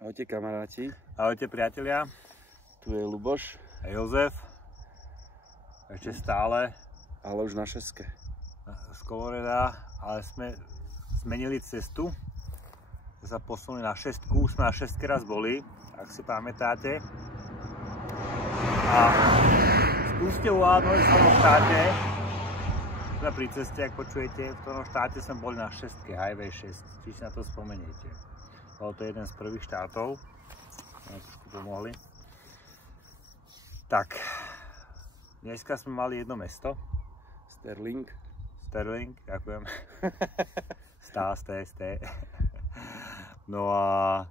Ahojte kamaráti. Ahojte priatelia. Tu je Luboš. A Jozef. Ešte stále. Ale už na šeske. Z Coloreda, ale sme zmenili cestu. Sa posunuli na šestku. Už sme na šestke raz boli, ak si pamätáte. A skúste uhádnuť v tom štáte. Sme pri ceste, ak počujete, v tom štáte sme boli na šestke, Highway 6, či si na to spomeniete. Bolo to jeden z prvých štátov, nám trošku pomohli. Tak, dneska sme mali jedno mesto. Sterling, ďakujem. Sté. No a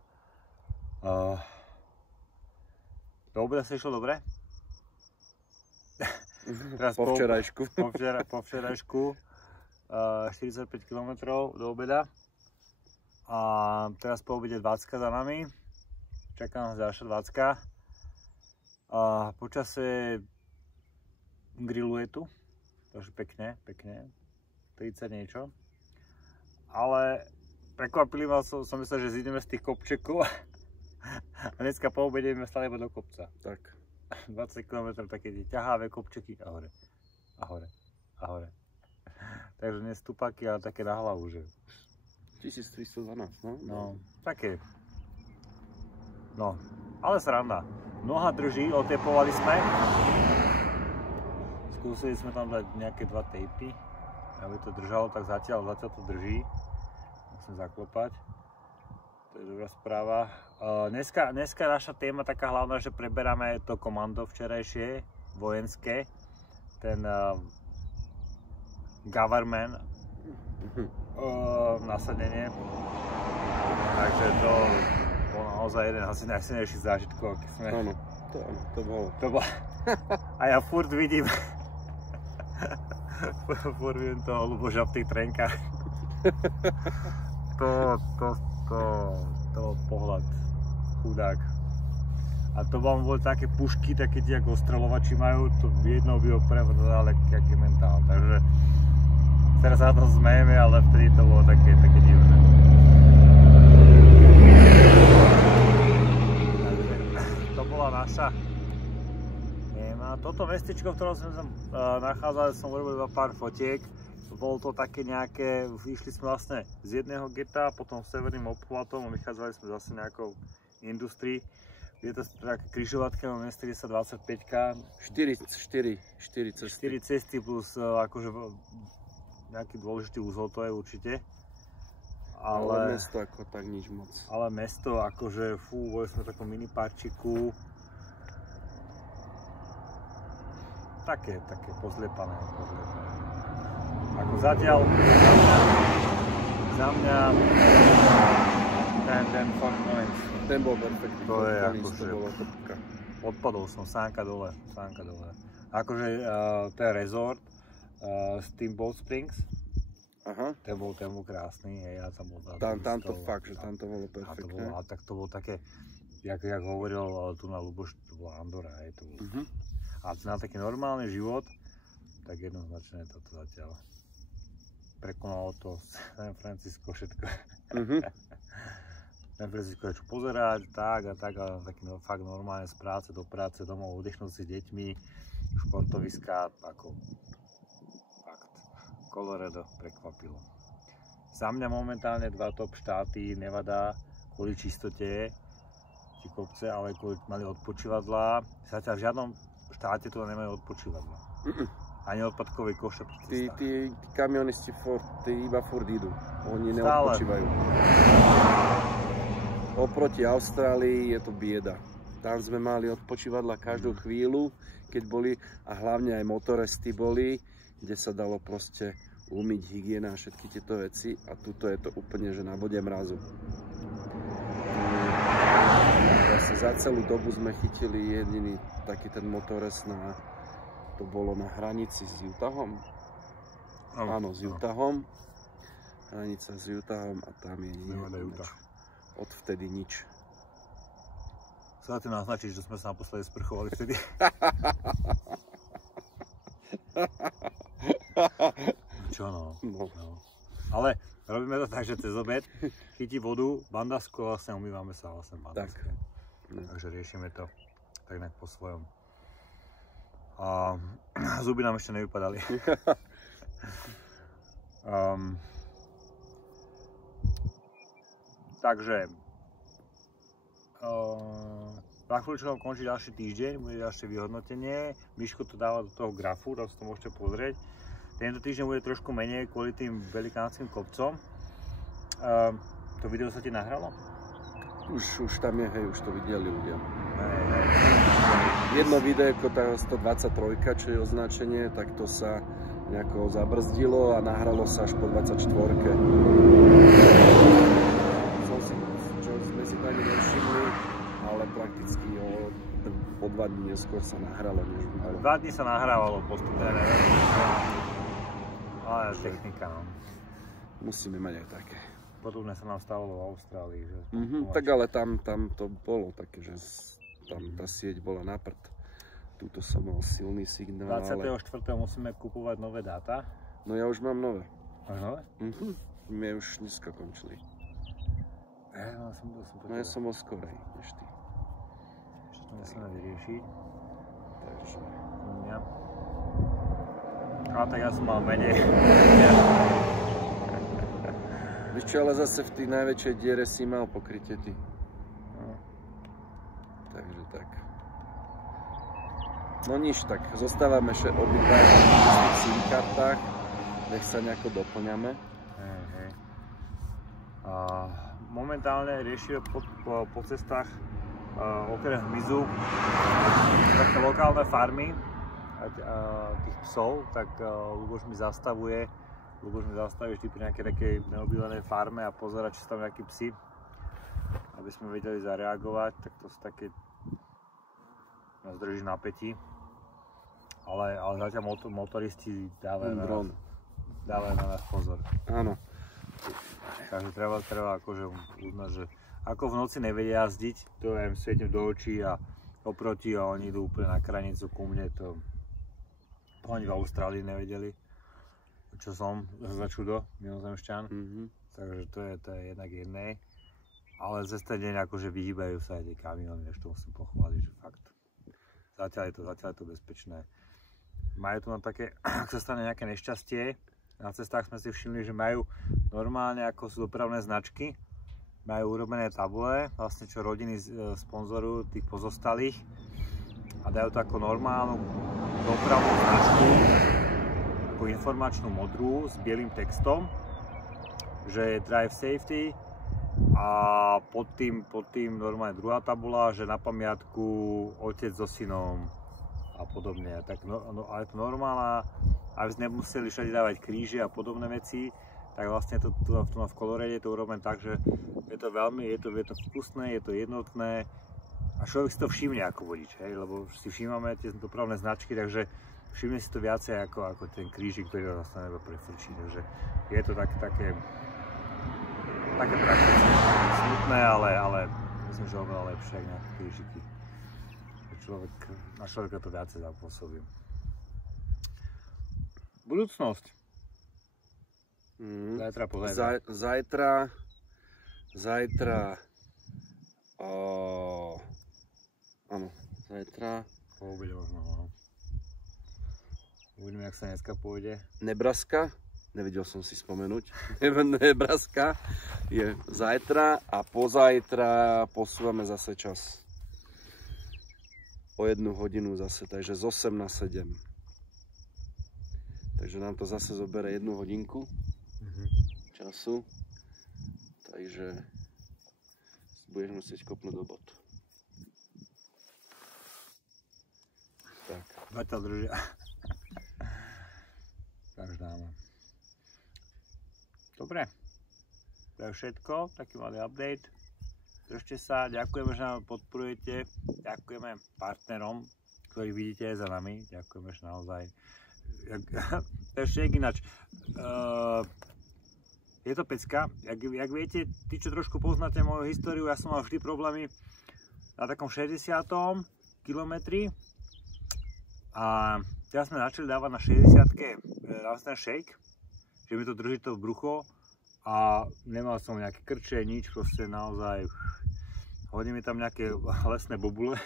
do obeda sa išlo dobre? Teraz po včerajšku. Po včerajšku 45 km do obeda. A teraz po obede 20 za nami. Čaká nás ďalšia 20. A počasie grilluje tu. Takže pekne. 30 niečo. Ale prekvapili ma, som myslel, že zídeme z tých kopčekov. A dneska po obede ideme stále iba do kopca. Tak. 20 km také ťahavé kopčeky a hore. A hore. Takže nie stúpaky, ale také na hlavu, že... 1312, no? No, také. No, ale sranda. Noha drží, otepovali sme. Skúsili sme tam dať nejaké 2 tejpy, aby to držalo, tak zatiaľ to drží. Musím zaklopať. To je dobrá správa. Dneska je naša téma taká hlavná, že preberáme to komando včerajšie, vojenské. Ten government nasadenie. Takže to bol naozaj jeden asi najsilnejších zážitkov, aký sme... Áno, to bolo. A ja furt vidím toho Luboša v tých trenkách. To pohľad, chudák. A to vám boli také pušky, také tie ako ostreľovači majú, to jedno by ho prevrdzal, aký mentál. Takže teraz sa to smejeme, ale vtedy to bolo také divné. Takže to bola naša téma. Toto mestečko, v ktorom sme sa nachádzali, som urobil iba pár fotiek. Bolo to také nejaké, išli sme vlastne z jedného geta, potom severným obchvatom a vychádzali sme zase nejakou industrii. Je to také križovatké miesto, kde sa 25-ka. 4 cesty plus akože nejaký dôležitý úzol to je určite. Ale mesto ako tak nič moc. Ale mesto akože, boli sme v takom mini parčiku. Také pozliepané. Ako zatiaľ, za mňa ten fakt moment. Ten bol perfektný. To je akože, to odpadol som, sánka dole. Akože to je resort Steamboat Springs. Aha. Ten bol krásny, ja tam bol. Tam to fakt, že tam to bolo perfektné. A tak to bolo také, jak hovoril tu na Luboš, to bola Andora, to bolo. A na taký normálny život, tak jednoznačne toto zatiaľ. Prekonalo to San Francisco všetko. San Francisco je čo pozerať, tak a taký fakt normálne z práce do práce, domov, oddychnúť si s deťmi, športoviská, ako fakt. Colorado prekvapilo. Za mňa momentálne 2 top štáty, Nevada, kvôli čistote, či kopce, ale kvôli mali odpočívadlá. Zatiaľ v žiadnom štáte tu nemajú odpočívadlá. Ani odpadkové koše po cestách. Tí kamionisti iba furt idú. Oni neodpočívajú. Oproti Austrálii je to bieda. Tam sme mali odpočívadla každú chvíľu, keď boli, a hlavne aj motoresty boli, kde sa dalo proste umyť, hygiena a všetky tieto veci. A tuto je to úplne, že na bode mrazu. Vlastne za celú dobu sme chytili jediný taký ten motores to bolo na hranici s Utahom. Áno, s Utahom. Hranica s Utahom a tam je nič. Odvtedy nič. Chcela ty naznačiť, že sme sa naposledy sprchovali vtedy? Čo no? Ale Robíme to tak, že cez obed chytí vodu, bandasku a vlastne umývame sa vlastne bandaske. Takže riešime to tak nejak po svojom. A zuby nám ešte nevypadali. Takže za chvíľučku nám končí ďalší týždeň, bude ďalšie vyhodnotenie. Miško to dáva do toho grafu, tam si to môžete pozrieť. Tento týždeň bude trošku menej kvôli tým velikánskym kopcom. To video sa ti nahralo? Už tam je, hej, už to videli ľudia. Jedno videjko, tá 123, čo je označenie, tak to sa nejako zabrzdilo a nahralo sa až po 24. Čo sme si tak nevšimli, ale prakticky o 2 dní neskôr sa nahralo, než by malo. 2 dní sa nahrávalo postupne, neviem. Ale technika, no. Musíme mať aj také. Podobne sa nám stalo v Austrálii, že? Tak ale tam to bolo také, že tam tá sieť bola na prd. Tuto som mal silný signál, 24. musíme kupovať nové dáta. No ja už mám nové. Máš nové? Mne už dneska končili. No ja som bol skorej, než ty. Ešte to musíme vyriešiť. Takže... Ja. Ale tak ja som mal menej. Víš čo, ale zase v tej najväčšej diere si mal pokrytie ty. Takže tak. No nič, tak zostávame obidva v SIM kartách. Nech sa nejako doplňame. Momentálne riešime po cestách okrem hmyzu také lokálne farmy tých psov, tak Luboš mi zastavuje vždy pri nejakej takej neobývanej farme a pozerať, či sú tam nejakí psi, aby sme vedeli zareagovať, tak to sú také, nás drží v napätí, ale zatiaľ motoristi dávajú na nás pozor. Áno. Takže treba akože uznať, že ako v noci nevedia jazdiť, to ja im svietím do očí a oproti a oni idú úplne na kranicu ku mne, to oni v Austrálii nevedeli, čo som za čudo, mimozemšťan, takže to je jednak jednej, ale cez ten deň akože vyhýbajú sa aj tie kamióny, až to musím pochváliť, že fakt, zatiaľ je to bezpečné. Majú tu na také, ak sa stane nejaké nešťastie, na cestách sme si všimli, že majú normálne, ako sú dopravné značky, majú urobené tabule, vlastne čo rodiny sponzorujú tých pozostalých a dajú to ako normálnu dopravnú značku, ako informačnú modrú s bielým textom, že je drive safety a pod tým normálne druhá tabula, že na pamiatku otec so synom a podobne. Tak ale je to normálna, aby sme nemuseli všade dávať kríže a podobné veci, tak vlastne to v Colorade je to urobené tak, že je to vkusné, je to jednotné a človek si to všimne ako vodič, hej, lebo si všímame tie dopravné značky, takže všimne si to viacej ako ten krížik, ktorý nás na nebo prefrčí, takže je to také praktické, smutné, ale myslím, že oveľa lepšie ako nejaké krížiky. Na človeka to viacej zapôsobí. Budúcnosť. Zajtra, pozajtra. Áno, zajtra. Po obede možno, no. Uvidíme, jak sa dneska pôjde. Nebraska, nevedel som si spomenúť. Nebraska je zajtra a pozajtra posúvame zase čas. O 1 hodinu zase, takže z 8 na 7. Takže nám to zase zoberie 1 hodinku času. Takže budeš musieť kopnúť do botu. Tak. Zatiaľ držia. Takže dáme. Dobre. To je všetko. Taký malý update. Držte sa. Ďakujeme, že nám podporujete. Ďakujeme partnerom, ktorí vidíte aj za nami. Ďakujeme, že naozaj. To je ešte ináč. Je to pecka. Jak viete, tí, čo trošku poznáte moju históriu, ja som mal vždy problémy na takom 60. kilometri. A teraz sme začali dávať na 60-ke ten shake, že mi to drží to brucho a nemal som nejaké krče, nič, proste naozaj hodí mi tam nejaké lesné bobule,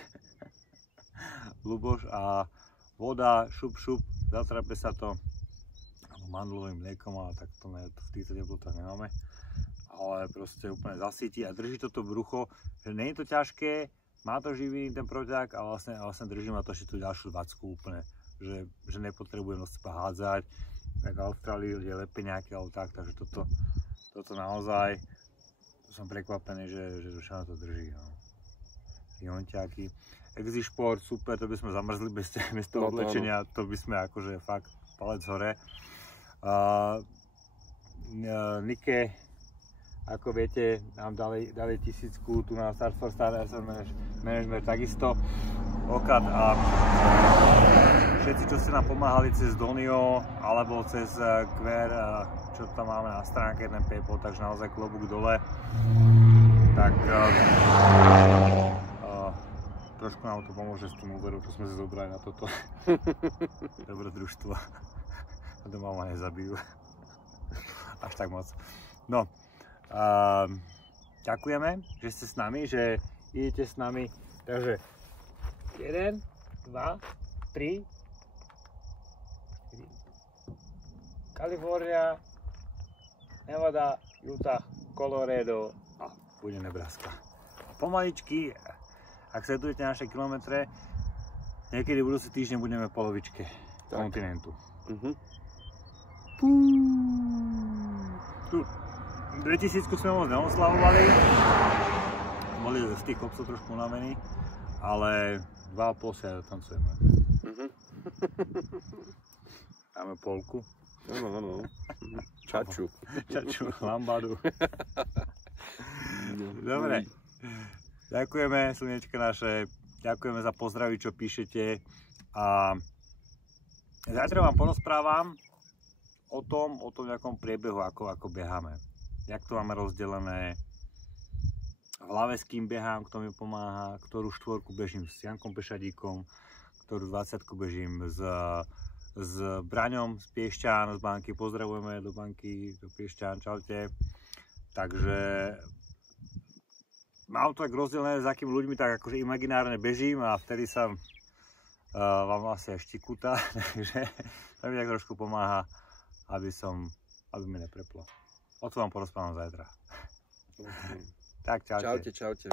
luboš a voda, šup, zatrape sa to mandlovým mliekom, ale tak to v týchto teplotách nemáme. Ale proste úplne zasíti a drží toto brucho, že nie je to ťažké, má to živý ten proťák a vlastne drží ma to ešte tú ďalšiu 20 úplne, že nepotrebujem do seba hádzať, tak v Austrálii je lepeňáky alebo tak, takže toto naozaj som prekvapený, že všetko to drží. No. Jonťáky. Exisport, super, to by sme zamrzli bez toho oblečenia, to by sme akože fakt palec hore. Nike, ako viete, nám dali 1000 tu na Start for Star Management takisto okat a všetci, čo ste nám pomáhali cez Donio alebo cez Quer, čo tam máme na stránke, ten PayPal, takže naozaj klobúk dole, tak trošku nám to pomôže s tým úverom, čo sme si zobrali na toto dobrodružstvo. A doma ma nezabijú. Až tak moc. No, ďakujeme, že ste s nami, že idete s nami. Takže 1, 2, 3. Kalifornia, Nevada, Utah, Colorado a bude Nebraska. Pomaličky, ak sledujete naše kilometre, niekedy budúci týždeň budeme v polovičke kontinentu. 2000 sme moc neoslavovali, boli z tých kopcov trošku unavení, ale 2,5 sa tancujeme. Dáme polku. Áno. Čaču, lambadu. Dobre, ďakujeme, slnečka naše, ďakujeme za pozdravy, čo píšete a zajtra vám porozprávam o tom nejakom priebehu, ako beháme. Jak to máme rozdelené, v hlave s kým behám, kto mi pomáha, ktorú štvorku bežím s Jankom Pešadíkom, ktorú 20 bežím s Braňom z Piešťan, z banky, pozdravujeme do banky, do Piešťan, čaute. Takže mám to tak rozdelené, s akými ľuďmi tak akože imaginárne bežím a vtedy sa vám asi aj štikúta, takže to mi tak trošku pomáha, aby mi nepreplo. O to vám porozprávam zajtra. Tak čaute. Čaute.